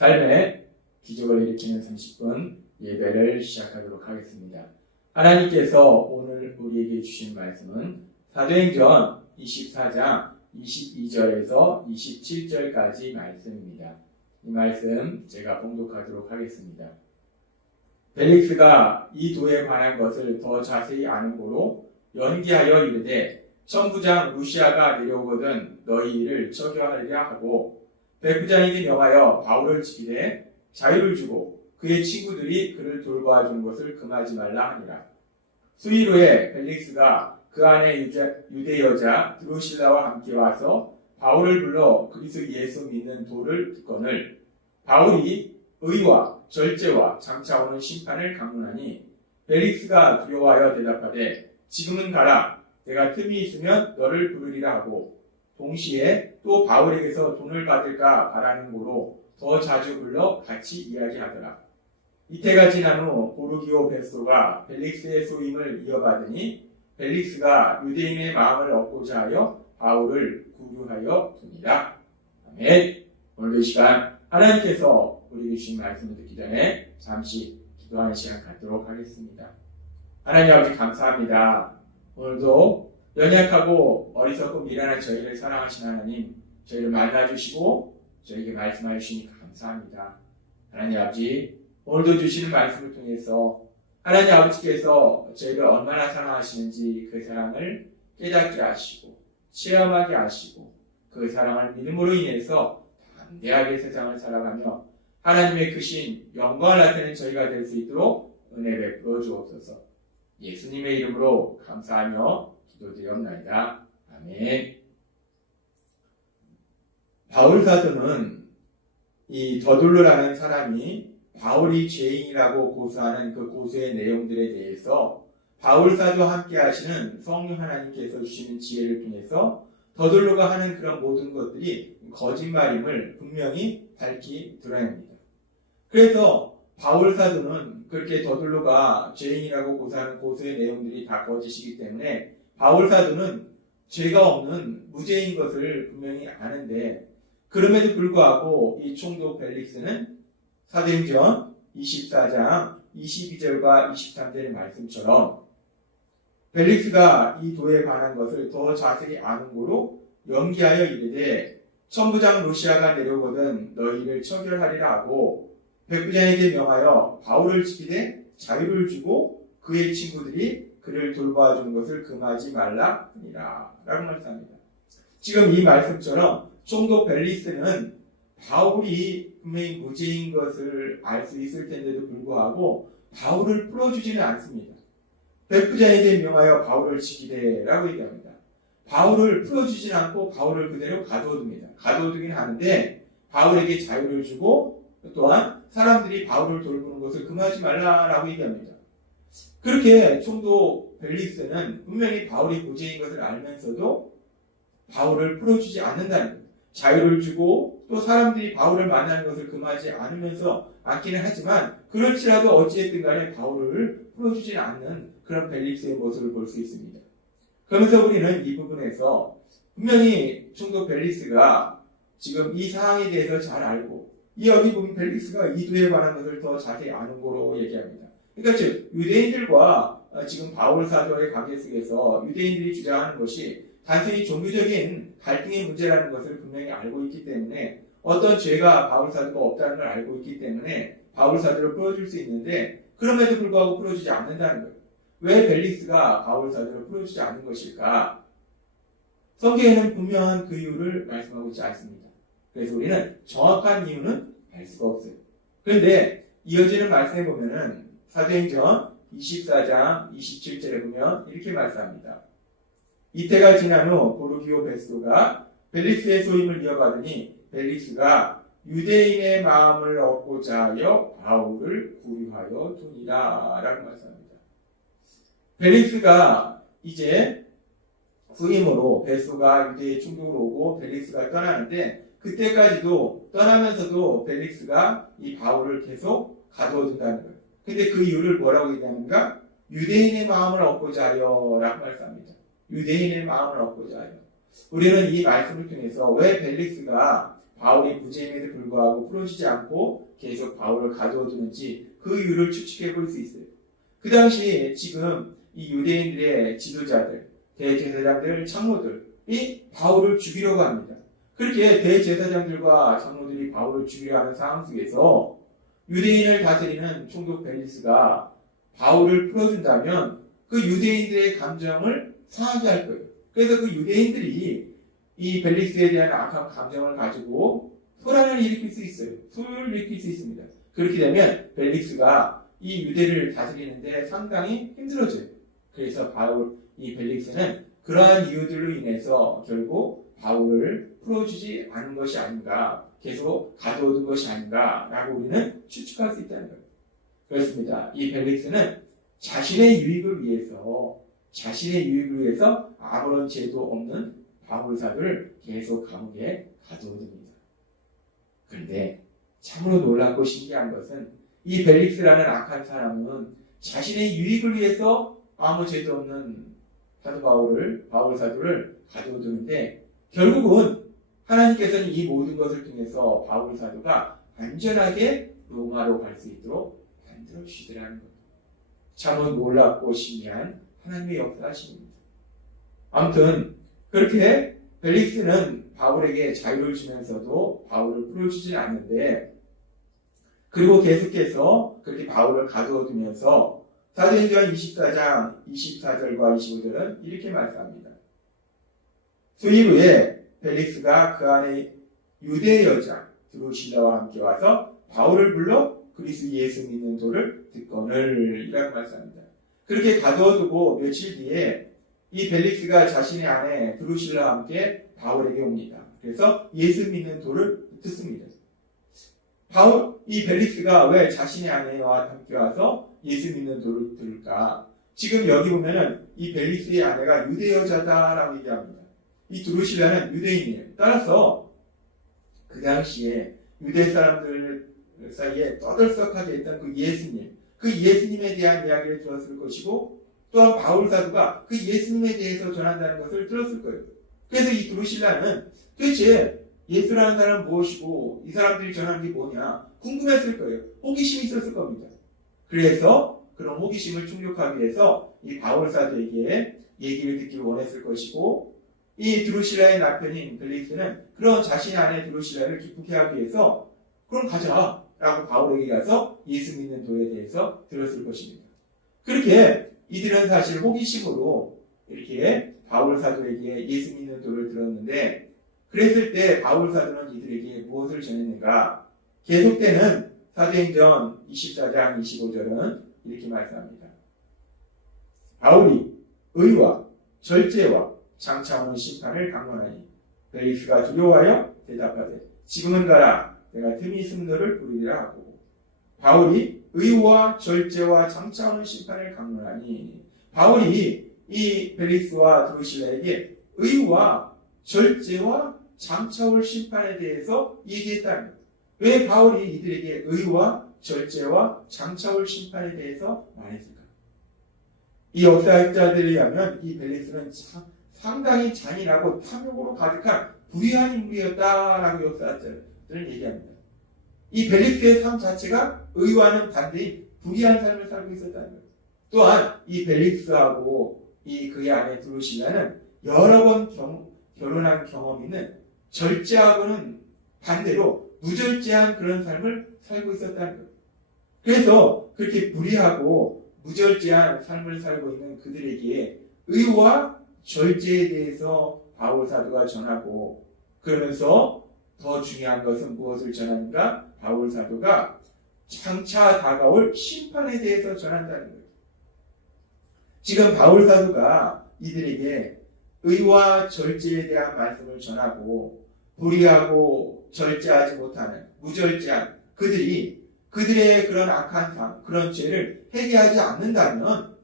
삶의 기적을 일으키는 30분 예배를 시작하도록 하겠습니다. 하나님께서 오늘 우리에게 주신 말씀은 사도행전 24장 22절에서 27절까지 말씀입니다. 이 말씀 제가 봉독하도록 하겠습니다. 벨릭스가 이 도에 관한 것을 더 자세히 아는 고로 연기하여 이르되 천부장 루시아가 내려오거든 너희 일을 처결하리라 하고 백부장에게 명하여 바울을 지키되 자유를 주고 그의 친구들이 그를 돌보아 준 것을 금하지 말라 하니라. 수일 후에 벨릭스가 그 안에 유자- 유대 여자 드로실라와 함께 와서 바울을 불러 그리스도 예수 믿는 도를 듣거늘 바울이 의와 절제와 장차 오는 심판을 강론하니 벨릭스가 두려워하여 대답하되 지금은 가라 내가 틈이 있으면 너를 부르리라 하고 동시에 또 바울에게서 돈을 받을까 바라는 고로 더 자주 불러 같이 이야기하더라. 이태가 지난 후 보르기오 베스토가 벨릭스의 소임을 이어받으니 벨릭스가 유대인의 마음을 얻고자 하여 바울을 구류하여 둡니다. 아멘. 오늘 이 시간 하나님께서 우리에게 주신 말씀을 듣기 전에 잠시 기도하는 시간 갖도록 하겠습니다. 하나님 아버지 감사합니다. 오늘도 연약하고 어리석고 미련한 저희를 사랑하신 하나님, 저희를 만나주시고 저에게 말씀하여 주시니 감사합니다. 하나님 아버지, 오늘도 주시는 말씀을 통해서 하나님 아버지께서 저희를 얼마나 사랑하시는지 그 사랑을 깨닫게 하시고 체험하게 하시고 그 사랑을 믿음으로 인해서 담대하게 세상을 살아가며 하나님의 크신 영광을 나타내는 저희가 될 수 있도록 은혜 베풀어 주옵소서. 예수님의 이름으로 감사하며 기도드렸나이다. 아멘. 바울 사도는 이 더둘러라는 사람이 바울이 죄인이라고 고소하는 그 고소의 내용들에 대해서 바울 사도와 함께 하시는 성령 하나님께서 주시는 지혜를 통해서 더둘러가 하는 그런 모든 것들이 거짓말임을 분명히 밝히 드러냅니다. 그래서 바울 사도는 그렇게 더둘러가 죄인이라고 고소하는 고소의 내용들이 다 거짓이기 때문에 바울 사도는 죄가 없는 무죄인 것을 분명히 아는데 그럼에도 불구하고 이 총독 벨릭스는 사도행전 24장 22절과 23절의 말씀처럼 벨릭스가 이 도에 관한 것을 더 자세히 아는 고로 연기하여 이르되 천부장 루시아가 내려오거든 너희를 처결하리라 하고 백부장에게 명하여 바울을 지키되 자유를 주고 그의 친구들이 그를 돌보아 준 것을 금하지 말라 하니라 라고 말씀합니다. 지금 이 말씀처럼 총독 벨리스는 바울이 분명히 무죄인 것을 알 수 있을 텐데도 불구하고 바울을 풀어주지는 않습니다. 백부장에게 명하여 바울을 지키되라고 얘기합니다. 바울을 풀어주진 않고 바울을 그대로 가두어둡니다. 가두어두긴 하는데 바울에게 자유를 주고 또한 사람들이 바울을 돌보는 것을 금하지 말라라고 얘기합니다. 그렇게 총독 벨리스는 분명히 바울이 무죄인 것을 알면서도 바울을 풀어주지 않는다는. 자유를 주고 또 사람들이 바울을 만나는 것을 금하지 않으면서 않기는 하지만 그럴지라도 어찌됐든 간에 바울을 풀어주지 않는 그런 벨릭스의 모습을 볼 수 있습니다. 그러면서 우리는 이 부분에서 분명히 총독 벨릭스가 지금 이 상황에 대해서 잘 알고 이 여기 보면 벨릭스가 이도에 관한 것을 더 자세히 아는 거로 얘기합니다. 그러니까 즉 유대인들과 어, 지금 바울 사도의 관계 속에서 유대인들이 주장하는 것이 단순히 종교적인 갈등의 문제라는 것을 분명히 알고 있기 때문에 어떤 죄가 바울 사도가 없다는 걸 알고 있기 때문에 바울 사도를 풀어줄 수 있는데 그럼에도 불구하고 풀어주지 않는다는 거예요. 왜 벨릭스가 바울 사도를 풀어주지 않는 것일까? 성경에는 분명한 그 이유를 말씀하고 있지 않습니다. 그래서 우리는 정확한 이유는 알 수가 없어요. 그런데 이어지는 말씀에 보면은 사도행전 24장 27절에 보면 이렇게 말씀합니다. 이때가 지난 후 보르기오 베스도가 벨릭스의 소임을 이어받으니 벨릭스가 유대인의 마음을 얻고자 하여 바울을 구류하여 두니라 라고 말씀합니다. 벨릭스가 이제 후임으로 베스도가 유대의 충동으로 오고 벨릭스가 떠나는데 그때까지도 떠나면서도 벨릭스가 이 바울을 계속 가두어둔다는 거예요. 근데 그 이유를 뭐라고 얘기하는가? 유대인의 마음을 얻고자 하여 라고 말씀합니다. 유대인의 마음을 얻고자 하여. 우리는 이 말씀을 통해서 왜 벨릭스가 바울이 무죄임에도 불구하고 풀어주지 않고 계속 바울을 가두어두는지 그 이유를 추측해 볼 수 있어요. 그 당시에 지금 이 유대인들의 지도자들, 대제사장들, 장로들이 바울을 죽이려고 합니다. 그렇게 대제사장들과 장로들이 바울을 죽이려 하는 상황 속에서 유대인을 다스리는 총독 벨리스가 바울을 풀어준다면 그 유대인들의 감정을 상하게 할 거예요. 그래서 그 유대인들이 이 벨리스에 대한 악한 감정을 가지고 소란을 일으킬 수 있어요. 소요를 일으킬 수 있습니다. 그렇게 되면 벨릭스가 이 유대를 다스리는데 상당히 힘들어져요. 그래서 바울, 이 벨릭스는 그러한 이유들로 인해서 결국 바울을 풀어주지 않은 것이 아닌가, 계속 가둬둔 것이 아닌가라고 우리는 추측할 수 있다는 거예요. 그렇습니다. 이 벨릭스는 자신의 유익을 위해서, 자신의 유익을 위해서 아무런 죄도 없는 바울 사도를 계속 감옥에 가두어둡니다. 그런데 참으로 놀랍고 신기한 것은 이 벨릭스라는 악한 사람은 자신의 유익을 위해서 아무 죄도 없는 사도 바울을 바울 사도를 가두어두는데 결국은 하나님께서는 이 모든 것을 통해서 바울 사도가 안전하게 로마로 갈 수 있도록 만들어 주시더라는 거예요. 참으로 놀랍고 신기한 하나님의 역사하십니다. 아무튼 그렇게 벨릭스는 바울에게 자유를 주면서도 바울을 풀어주지 않는데 그리고 계속해서 그렇게 바울을 가두어두면서 사도행전 24장 24절과 25절은 이렇게 말씀합니다. 수일 후에 벨릭스가 그 안에 유대 여자 드루실라와 함께 와서 바울을 불러 그리스 예수 믿는 도를 듣거늘 이라고 말씀합니다. 그렇게 가두어두고 며칠 뒤에 이 벨릭스가 자신의 아내 드루실라와 함께 바울에게 옵니다. 그래서 예수 믿는 도를 듣습니다. 바울, 이 벨릭스가 왜 자신의 아내와 함께 와서 예수 믿는 도를 들을까? 지금 여기 보면은 이 벨릭스의 아내가 유대 여자다라고 얘기합니다. 이 드루실라는 유대인이에요. 따라서 그 당시에 유대 사람들 사이에 떠들썩하게 있던 그 예수님, 그 예수님에 대한 이야기를 들었을 것이고 또한 바울 사도가 그 예수님에 대해서 전한다는 것을 들었을 거예요. 그래서 이 드루실라는 도대체 예수라는 사람은 무엇이고 이 사람들이 전하는 게 뭐냐 궁금했을 거예요. 호기심이 있었을 겁니다. 그래서 그런 호기심을 충족하기 위해서 이 바울 사도에게 얘기를 듣기 원했을 것이고 이 드루실라의 남편인 벨릭스는 그런 자신의 아내 드루실라를 기쁘게 하기 위해서 그럼 가자 라고 바울에게 가서 예수 믿는 도에 대해서 들었을 것입니다. 그렇게 이들은 사실 호기심으로 이렇게 바울 사도에게 예수 믿는 도를 들었는데 그랬을 때 바울 사도는 이들에게 무엇을 전했는가? 계속되는 사도행전 24장 25절은 이렇게 말씀합니다. 바울이 의와 절제와 장차 오는 심판을 강론하니 벨리스가 두려워하여 대답하되 지금은 가라 내가 틈이 있음 너를 부르리라 하고 바울이 의와 절제와 장차 오는 심판을 강론하니 바울이 이 벨리스와 드루실라에게 의와 절제와 장차 올 심판에 대해서 얘기했다는. 왜 바울이 이들에게 의와 절제와 장차 올 심판에 대해서 말했을까? 이 역사학자들에 의하면 이 벨리스는 참, 상당히 잔인하고 탐욕으로 가득한 불의한 인물이었다라고 역사학자들은 얘기합니다. 이 벨리스의 삶 자체가 의와는 반대인 불의한 삶을 살고 있었다는 거예요. 또한 이 벨릭스하고 이 그의 아내 드루실라는 여러 번 경, 결혼한 경험이 있는 절제하고는 반대로 무절제한 그런 삶을 살고 있었다는 거예요. 그래서 그렇게 불의하고 무절제한 삶을 살고 있는 그들에게 의와 절제에 대해서 바울 사도가 전하고 그러면서 더 중요한 것은 무엇을 전하는가? 바울 사도가 장차 다가올 심판에 대해서 전한다는 거예요. 지금 바울 사도가 이들에게 의와 절제에 대한 말씀을 전하고 불의하고 절제하지 못하는 무절제한 그들이 그들의 그런 악한 삶, 그런 죄를 회개하지 않는다면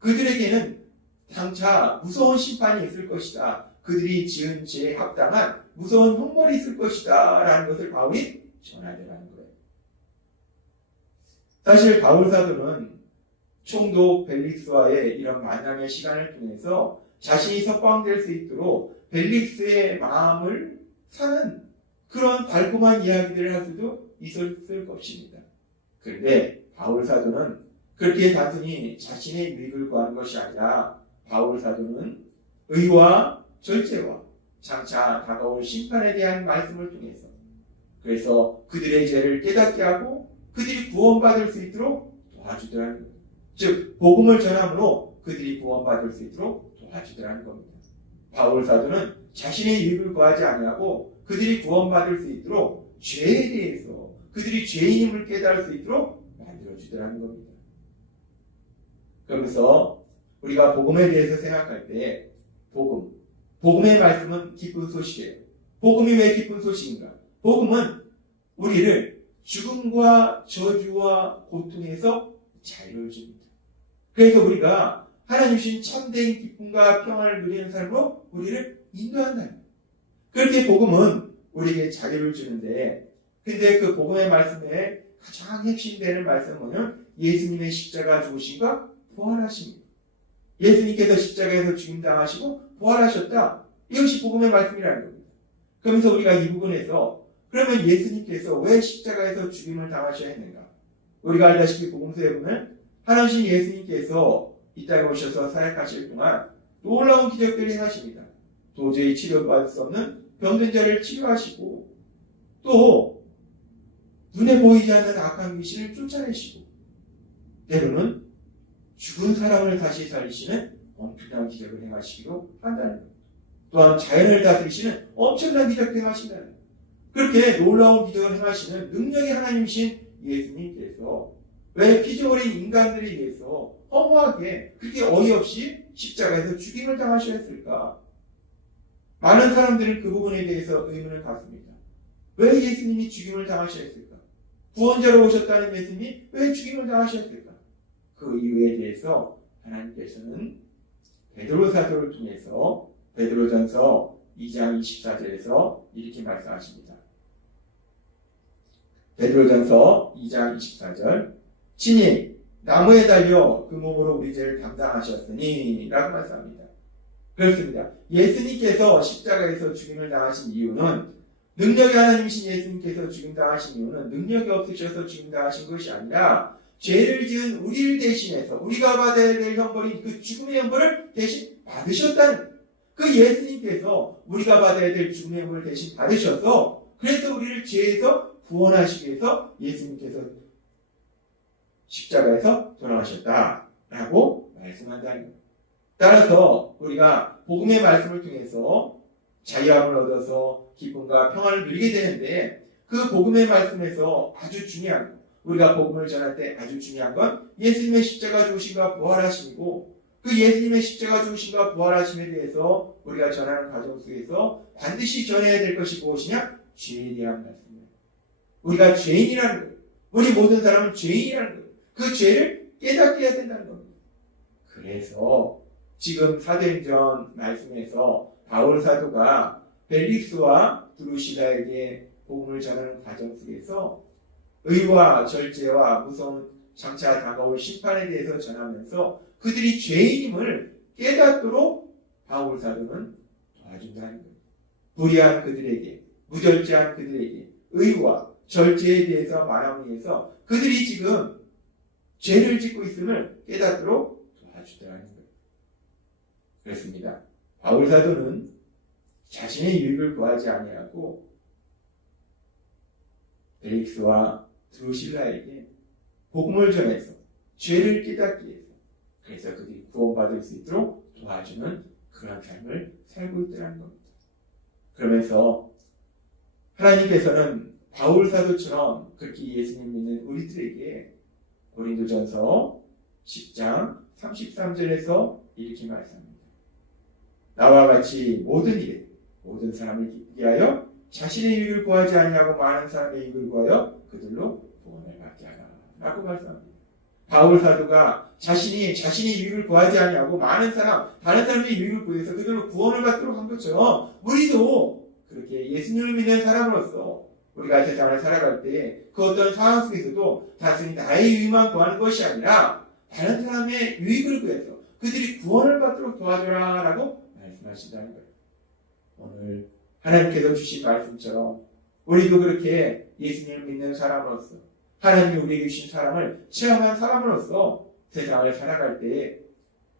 그들에게는 장차 무서운 심판이 있을 것이다. 그들이 지은 죄에 합당한 무서운 형벌이 있을 것이다. 라는 것을 바울이 전하려는 거예요. 사실 바울 사도는 총독 벨릭스와의 이런 만남의 시간을 통해서 자신이 석방될 수 있도록 벨릭스의 마음을 사는 그런 달콤한 이야기들을 할 수도 있었을 것입니다. 그런데 바울 사도는 그렇게 단순히 자신의 유익을 구하는 것이 아니라 바울 사도는 의와 절제와 장차 다가올 심판에 대한 말씀을 통해서 그래서 그들의 죄를 깨닫게 하고 그들이 구원받을 수 있도록 도와주더라는 겁니다. 즉 복음을 전함으로 그들이 구원받을 수 있도록 도와주더라는 겁니다. 바울 사도는 자신의 유익을 구하지 아니하고 그들이 구원받을 수 있도록 죄에 대해서 그들이 죄인임을 깨달을 수 있도록 만들어주더라는 겁니다. 그러면서 우리가 복음에 대해서 생각할 때 복음, 복음의 말씀은 기쁜 소식이에요. 복음이 왜 기쁜 소식인가? 복음은 우리를 죽음과 저주와 고통에서 자유를 줍니다. 그래서 우리가 하나님 주신 참된 기쁨과 평안을 누리는 삶으로 우리를 인도한다. 그렇게 복음은 우리에게 자유를 주는데, 근데 그 복음의 말씀에 가장 핵심되는 말씀은 예수님의 십자가 죽으신과 부활하십니다. 예수님께서 십자가에서 죽임당하시고 부활하셨다. 이것이 복음의 말씀이라는 겁니다. 그러면서 우리가 이 부분에서 그러면 예수님께서 왜 십자가에서 죽임을 당하셔야 했는가? 우리가 알다시피 복음서에 보면 하나님 예수님께서 이 땅에 오셔서 사역하실 동안 놀라운 기적들을 행하십니다. 도저히 치료받을 수 없는 병든 자를 치료하시고 또 눈에 보이지 않는 악한 귀신을 쫓아내시고 때로는 죽은 사람을 다시 살리시는 엄청난 기적을 행하시기로 한다는 것. 또한 자연을 다스리시는 엄청난 기적을 행하신다는 것. 그렇게 놀라운 기적을 행하시는 능력의 하나님이신 예수님께서 왜 피조물인 인간들에 의해서 허무하게 그렇게 어이없이 십자가에서 죽임을 당하셔야 했을까? 많은 사람들은 그 부분에 대해서 의문을 갖습니다. 왜 예수님이 죽임을 당하셔야 했을까? 구원자로 오셨다는 예수님이 왜 죽임을 당하셔야 했을까? 그 이유에 대해서 하나님께서는 베드로 사도를 통해서 베드로전서 2장 24절에서 이렇게 말씀하십니다. 베드로전서 2장 24절 친히 나무에 달려 그 몸으로 우리 죄를 담당하셨으니 라고 말씀합니다. 그렇습니다. 예수님께서 십자가에서 죽임을 당하신 이유는 능력이 하나님이신 예수님께서 죽임 당하신 이유는 능력이 없으셔서 죽임 당하신 것이 아니라 죄를 지은 우리를 대신해서 우리가 받아야 될 형벌인 그 죽음의 형벌을 대신 받으셨다는 그 예수님께서 우리가 받아야 될 죽음의 형벌을 대신 받으셔서 그래서 우리를 죄에서 구원하시기 위해서 예수님께서 십자가에서 돌아가셨다라고 말씀한다는 겁니다. 따라서 우리가 복음의 말씀을 통해서 자유함을 얻어서 기쁨과 평안을 누리게 되는데 그 복음의 말씀에서 아주 중요한 것, 우리가 복음을 전할 때 아주 중요한 건 예수님의 십자가 죽으심과 부활하심이고 그 예수님의 십자가 죽으심과 부활하심에 대해서 우리가 전하는 과정 속에서 반드시 전해야 될 것이 무엇이냐? 죄에 대한 말씀이에요. 우리가 죄인이라는 거예요. 우리 모든 사람은 죄인이라는 거예요. 그 죄를 깨닫게 해야 된다는 겁니다. 그래서 지금 사도행전 말씀에서 바울 사도가 벨릭스와 드루시라에게 복음을 전하는 과정 속에서 의와 절제와 무서운 장차 다가올 심판에 대해서 전하면서 그들이 죄인임을 깨닫도록 바울 사도는 도와준다는 거예요. 불의한 그들에게, 무절제한 그들에게 의와 절제에 대해서 말함에 의해서 그들이 지금 죄를 짓고 있음을 깨닫도록 도와주더라는 거예요. 그렇습니다. 바울 사도는 자신의 유익을 구하지 아니하고 벨릭스와 드루실라에게 복음을 전해서 죄를 깨닫기 위해서 그래서 그들이 구원받을 수 있도록 도와주는 그런 삶을 살고 있더라는 겁니다. 그러면서 하나님께서는 바울 사도처럼 그렇게 예수님 믿는 우리들에게 고린도전서 10장 33절에서 이렇게 말씀합니다. 나와 같이 모든 일에 모든 사람을 기쁘게 하여 자신의 이익을 구하지 아니하고 많은 사람의 이익을 구하여 그들로 구원을 받게 하라 라고 말씀합니다. 바울 사도가 자신이 자신의 유익을 구하지 아니하고 많은 사람, 다른 사람의 유익을 구해서 그들로 구원을 받도록 한 것처럼 우리도 그렇게 예수님을 믿는 사람으로서 우리가 세상을 살아갈 때 그 어떤 상황 속에서도 단순히 나의 유익만 구하는 것이 아니라 다른 사람의 유익을 구해서 그들이 구원을 받도록 도와줘라 라고 말씀하신다는 거예요. 오늘 하나님께서 주신 말씀처럼 우리도 그렇게 예수님을 믿는 사람으로서 하나님이 우리에게 주신 사람을 체험한 사람으로서 세상을 살아갈 때에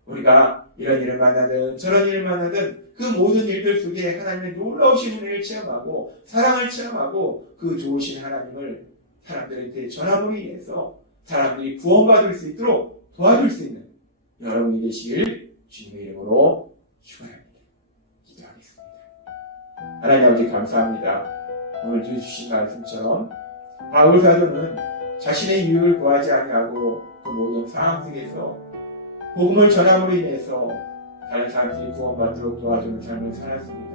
우리가 이런 일을 만나든 저런 일을 만나든 그 모든 일들 속에 하나님의 놀라우신 은혜를 체험하고 사랑을 체험하고 그 좋으신 하나님을 사람들한테 전함으로 인해서 사람들이 구원받을 수 있도록 도와줄 수 있는 여러분이 되시길 주님의 이름으로 축원합니다. 기도하겠습니다. 하나님 아버지 감사합니다. 오늘 주신 말씀처럼 바울 사도는 자신의 이유를 구하지 아니하고 그 모든 상황 속에서 복음을 전함으로 인해서 다른 사람들이 구원받도록 도와주는 삶을 살았습니다.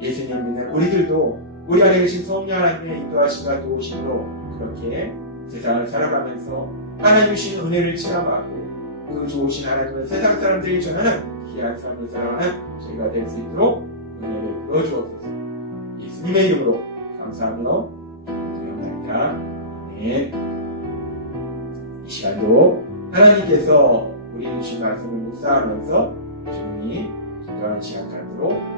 예수님을 믿는 우리들도 우리 안에 계신 성령 하나님의 인도하심과 도우심으로 그렇게 세상을 살아가면서 하나님 주신 은혜를 체험하고 그 좋으신 하나님을 세상 사람들이 전하는 귀한 삶을 살아가는 저희가 될 수 있도록 은혜를 부어주옵소서. 예수님의 이름으로 감사하며 기도합니다. 아멘. 이 시간도 하나님께서 우리 주신 말씀을 묵상하면서 조용히 기도하는 시간 갖도록